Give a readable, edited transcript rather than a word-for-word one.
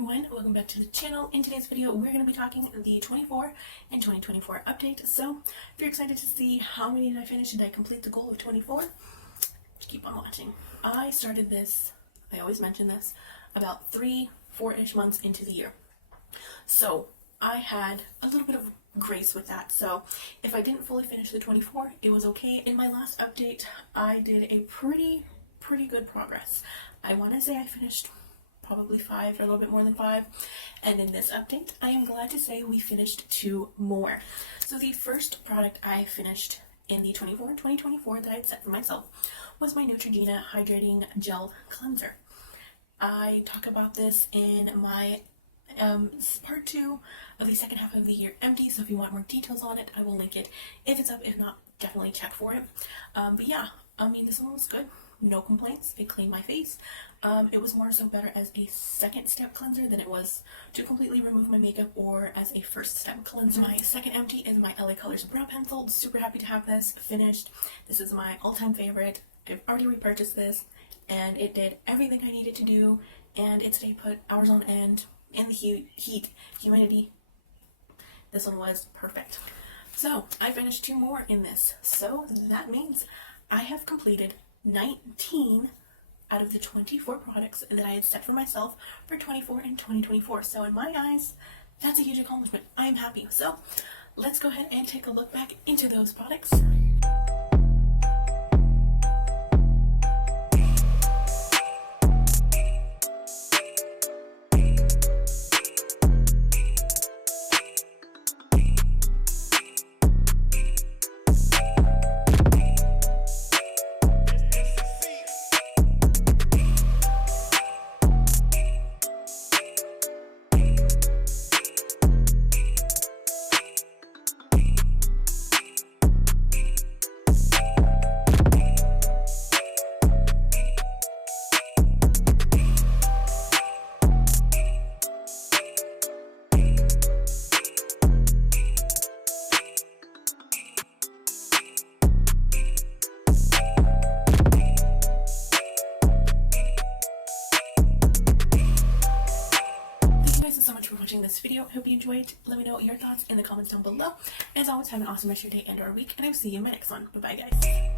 everyone, welcome back to the channel. In today's video we're going to be talking the 24 and 2024 update. So if you're excited to see how many did I finish, did I complete the goal of 24, keep on watching. I started this, I always mention this, about 3-4-ish months into the year. So I had a little bit of grace with that. So if I didn't fully finish the 24, it was okay. In my last update I did a pretty good progress. I want to say I finished probably 5 or a little bit more than 5, and in this update I am glad to say we finished 2 more. So the first product I finished in the 2024 that I had set for myself was my Neutrogena Hydrating Gel Cleanser. I talk about this in my part 2 of the second half of the year empty, so if you want more details on it I will link it if it's up. If not, definitely check for it. But yeah, I mean, this one was good. No complaints. It cleaned my face. It was more so better as a second step cleanser than it was to completely remove my makeup or as a first step cleanser. My second empty is my LA Colors Brow Pencil. Super happy to have this finished. This is my all-time favorite. I've already repurchased this and it did everything I needed to do, and it stayed put hours on end in the heat, humidity. This one was perfect. So I finished 2 more in this. So that means I have completed 19 out of the 24 products that I had set for myself for 24 and 2024. So in my eyes, that's a huge accomplishment. I'm happy. So let's go ahead and take a look back into those products. So much for watching this video. I hope you enjoyed. Let me know your thoughts in the comments down below. As always, have an awesome rest of your day and or week, and I'll see you in my next one. Bye bye, guys.